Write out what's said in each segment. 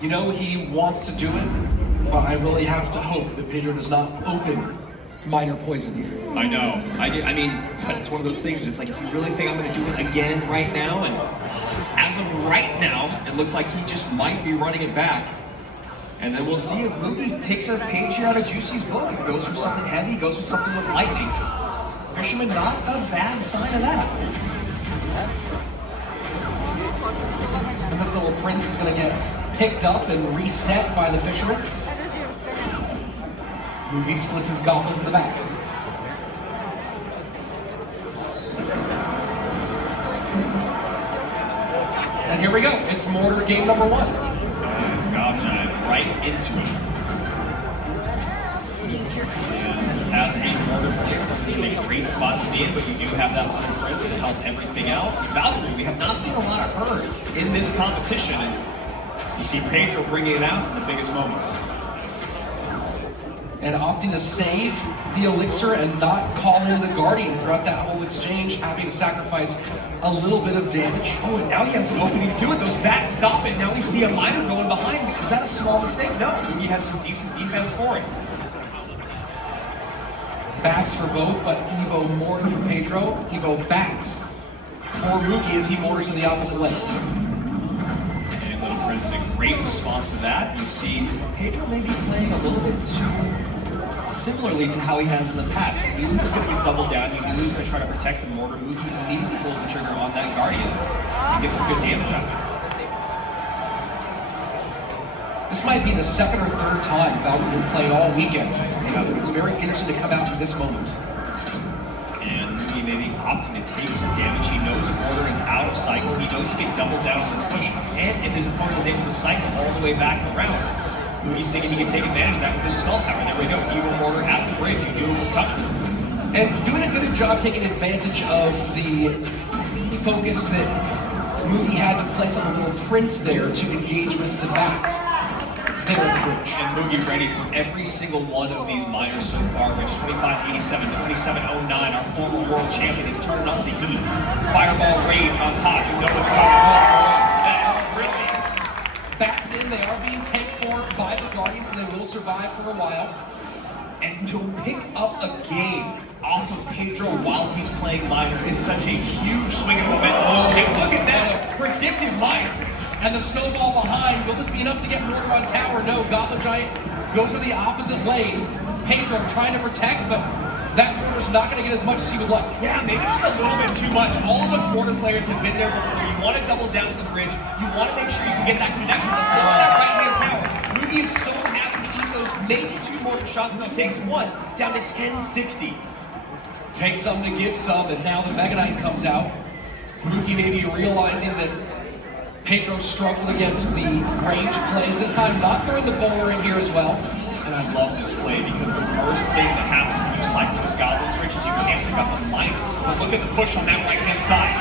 You know he wants to do it, but I really have to hope that Pedro does not open minor poison here. I know. I mean, but it's one of those things. It's like, you really think I'm going to do it again right now? And as of right now, it looks like he just might be running it back. And then we'll see if Mugi takes a page here out of Juicy's book and goes for something heavy, goes for something with lightning. Fisherman, not a bad sign of that. And this little prince is going to get picked up and reset by the fisherman. Mugi splits his goblins in the back. And here we go. It's Mortar game number 1. Goblin right into it. And as a Mortar player, this is a great spot to be in, but you do have that little prince to help everything out. Valkyrie, we have not seen a lot of her in this competition. And you see Pedro bringing it out in the biggest moments. And opting to save the elixir and not call in the guardian throughout that whole exchange, having to sacrifice a little bit of damage. Oh, and now he has an opening to do it. Those bats stop it. Now we see a miner going behind. Is that a small mistake? No. Mugi has some decent defense for it. Bats for both, but Evo Mortar for Pedro. Evo bats for Mugi as he mortars in the opposite lane. And Little Prince, a great response to that. You see Pedro maybe playing a little bit too similarly to how he has in the past. Lu's going to get doubled down. Lu's going to try to protect the mortar. Mugi immediately pulls the trigger on that guardian and gets some good damage out of it. This might be the second or third time Valkyrie played all weekend. It's very interesting to come out to this moment. And Mugi maybe opting to take some damage. He knows Mortar is out of cycle. He knows he can double down on his push. And if his opponent is able to cycle all the way back around, Mugi's thinking he can take advantage of that with his skull power. There we go. Evo Mortar at the bridge. You knew it was coming. And doing a good job taking advantage of the focus that Mugi had to place on the little prince there to engage with the bats. There at the bridge. And Mugi ready for every single one of these minors so far, which 2587, 2709, our former world champion is turning on the heat. Fireball Rage on top. You know what's coming. That's brilliant. Bats in, they are being taken for by the Guardians, and they will survive for a while. And to pick up a game off of Pedro while he's playing minor is such a huge swing of momentum. Oh, hey, look at that, predictive minor. And the snowball behind, will this be enough to get Mortar on tower? No, Goblin Giant goes to the opposite lane. Pedro trying to protect, but that Mortar's not going to get as much as he would like. Yeah, maybe just a little bit too much. All of us Mortar players have been there before. You want to double down to the bridge. You want to make sure you can get that connection to that right-hand tower. Mugi is so happy to eat those maybe 2 Mortar shots, and he takes 1. It's down to 1060. Take some to give some, and now the Mega Knight comes out. Mugi maybe realizing that Pedro struggled against the range plays, this time not throwing the bowler in here as well. And I love this play because the worst thing that happens when you cycle this Goblin's Ridge is you can't pick up the minor. But look at the push on that right-hand side.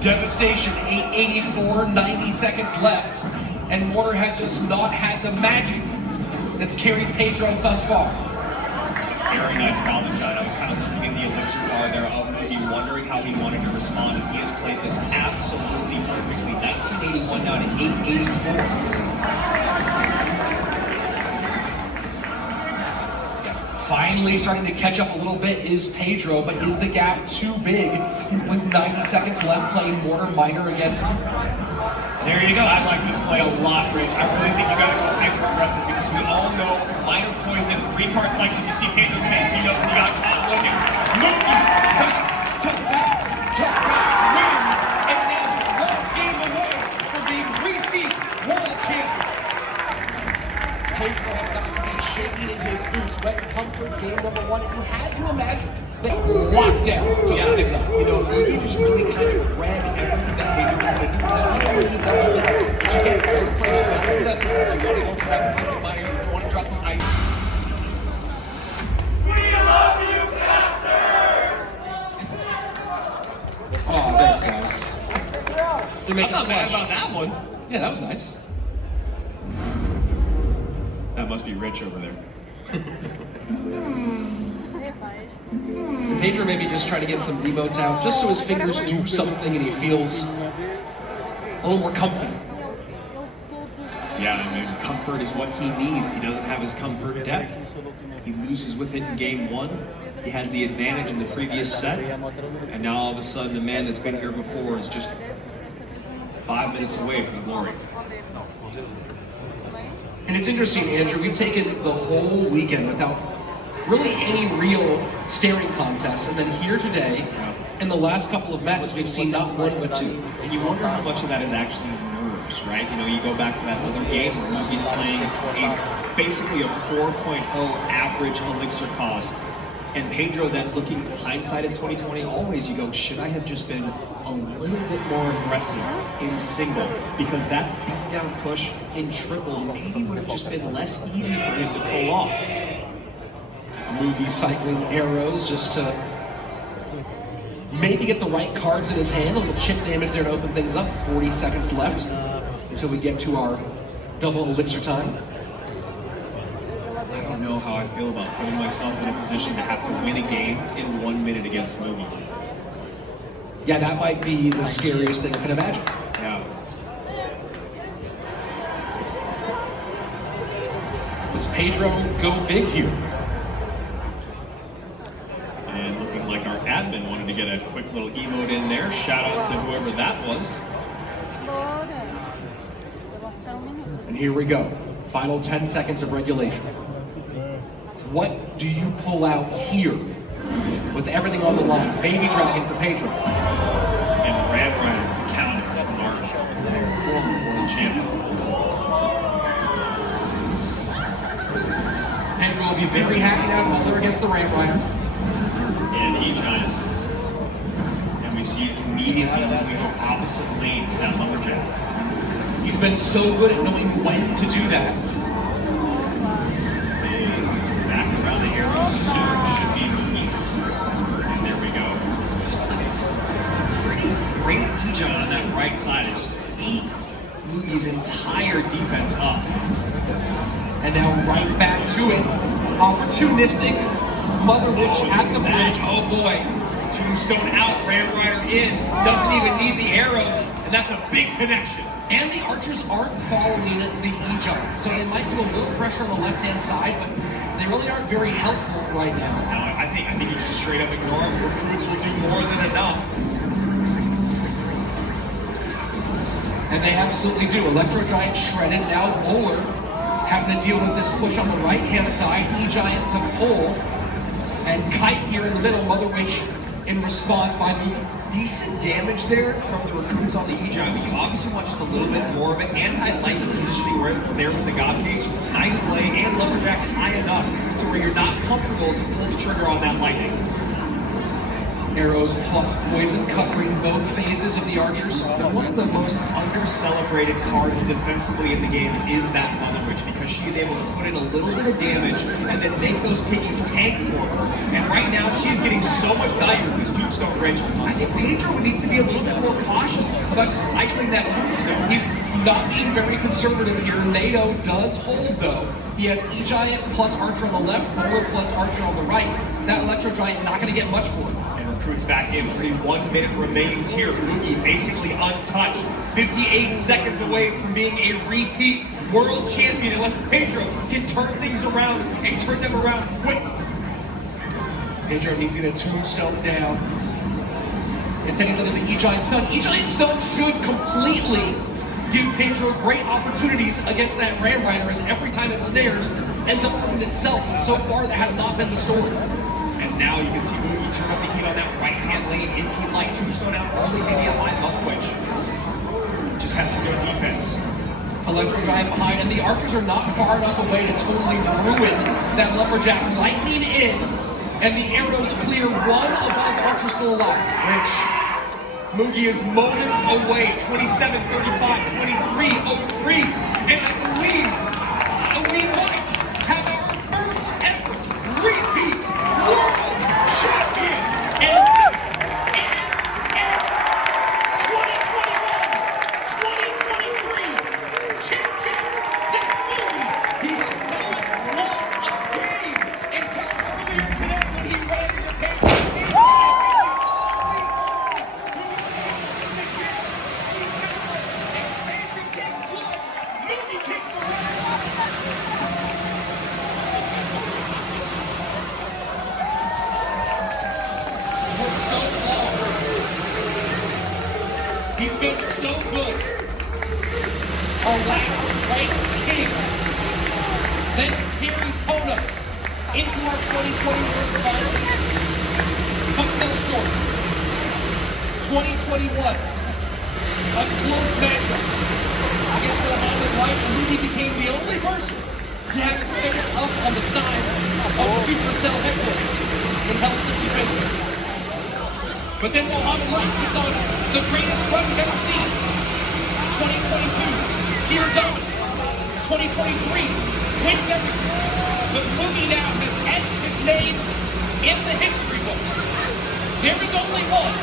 Devastation, 884, 90 seconds left. And Mortar has just not had the magic that's carried Pedro thus far. Very nice Goblin Giant. I was kind of looking in the elixir bar there of Mugi, wondering how he wanted to respond. And he has played this absolutely perfectly. 1981 now to 884. Finally starting to catch up a little bit is Pedro, but is the gap too big with 90 seconds left playing Mortar minor against him? There you go. I like this play a lot, Rich. I really think you got to go hyper aggressive because we all know minor poison, 3-part cycle. You see Pedro's face, he knows he got caught looking. Mugi back to back wins, and now 1 game away from being repeat world champion. Pedro has got to be shaking in his boots. Wet comfort game number 1, and you had to imagine that lockdown to pick things up. You know, Mugi just really kind of read everything that Pedro was going to do. He doubled down. But you get third place, but I think that's sometimes you really want to have a minor. You want to drop the ice. We love you, bastards! Oh, thanks, guys. I'm not mad about that one. Yeah, that was nice. That must be Rich over there. Pedro maybe just trying to get some demotes out, just so his fingers do something and he feels a little more comfy. Yeah, I mean, comfort is what he needs. He doesn't have his comfort deck. He loses with it in game 1. He has the advantage in the previous set. And now all of a sudden, the man that's been here before is just 5 minutes away from glory. And it's interesting, Andrew, we've taken the whole weekend without really any real staring contests. And then here today, in the last couple of matches, we've seen not one but two. And you wonder how much of that is actually nerves, right? You know, you go back to that other game where Mugi's playing basically a 4.0 average elixir cost. And Pedro then looking hindsight as 2020, always you go, should I have just been a little bit more aggressive in single? Because that beatdown push in triple maybe would have just been less easy for him to pull off. Mugi cycling arrows just to maybe get the right cards in his hand. A little chip damage there to open things up. 40 seconds left until we get to our double elixir time. I don't know how I feel about putting myself in a position to have to win a game in 1 minute against Mugi. Yeah, that might be the scariest thing I can imagine. Yeah. Does Pedro go big here? And looking like our admin wanted to get a quick little emote in there. Shout out to whoever that was. And here we go. Final 10 seconds of regulation. What do you pull out here with everything on the line? Baby Dragon for Pedro. And Ram Rider to counter from our former world champion. Pedro will be very happy to have Mother against the Ram Rider. And E-Giant. And we see immediately we go opposite lane to that lumberjack. He's been so good at knowing when to do that. Back around the arrow soon should be Mugi. And there we go. This is like a pretty great E-Giant on that right side. It just ate Mugi's entire defense up. And now right back to it. Opportunistic Mother Witch at the bridge. Oh boy. Tombstone out, Ram Rider in. Doesn't even need the arrows. And that's a big connection. And the archers aren't following the E-Giant. So they might do a little pressure on the left-hand side, but they really aren't very helpful right now. No, I think you just straight up ignore them. Recruits will do more than enough. And they absolutely do. Electro Giant shredded. Now Bowler having to deal with this push on the right-hand side. E-Giant to pull. And Kite here in the middle. Mother Witch in response by Mugi. Decent damage there from the recruits on the E-Giant, but you obviously want just a little bit more of it. Anti-lightning positioning right there with the God Cage. Nice play, and Lumberjack high enough to where you're not comfortable to pull the trigger on that lightning. Arrows plus poison covering both phases of the archers. But one of the most under-celebrated cards defensively in the game is that Mother Witch, because she's able to put in a little bit of damage and then make those piggies tank for her. And right now, she's getting so much value from this Tombstone Bridge. I think Pedro needs to be a little bit more cautious about cycling that Tombstone. He's not being very conservative here. Nato does hold though. He has E-Giant plus Archer on the left, Bowler plus Archer on the right. That Electro Giant not going to get much for him. And recruits back in. 1 minute remains here. Mugi basically untouched. 58 seconds away from being a repeat world champion unless Pedro can turn things around and turn them around quick. Pedro needs to get a Tombstone down. Instead he's under the E-Giant stun. E-Giant stun should completely give Pedro great opportunities against that Ram Rider, as every time it snares ends up hurting itself. And so far that has not been the story. And now you can see Mugi turn up the heat on that right-hand lane if he like Tombstone out early, maybe a high Mother Witch. Just has to go defense. Electro Giant behind, and the archers are not far enough away to totally ruin that Lumberjack. Lightning in, and the arrows clear. One of the archers still alive. Which Mugi is moments away. 27, 35, 23, 03. And I believe we might have our first ever repeat world champion. And it is 2021-2023 champion. That's Mugi. He has not lost a game until earlier today when he ran the game. Mugi takes the so good. Our last ranked king. Then carry Konos into our 2021 finals. Come fell short. 2021. A close matchup. Against Mohamed Light, Mugi became the only person to have his face up on the side of Supercell headquarters in Helsinki, Finland. But then Mohamed Light puts on the greatest run we've ever seen. 2022, Tier Dominant. 2023, wins everything. But Mugi now has etched his name in the history books. There is only one.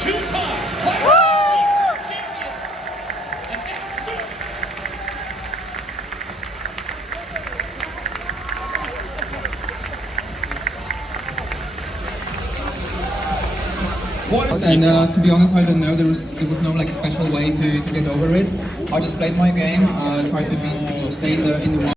Two-time champion. And that's Mugi. And to be honest, I don't know. There was no like special way to get over it. I just played my game, tried to stay in the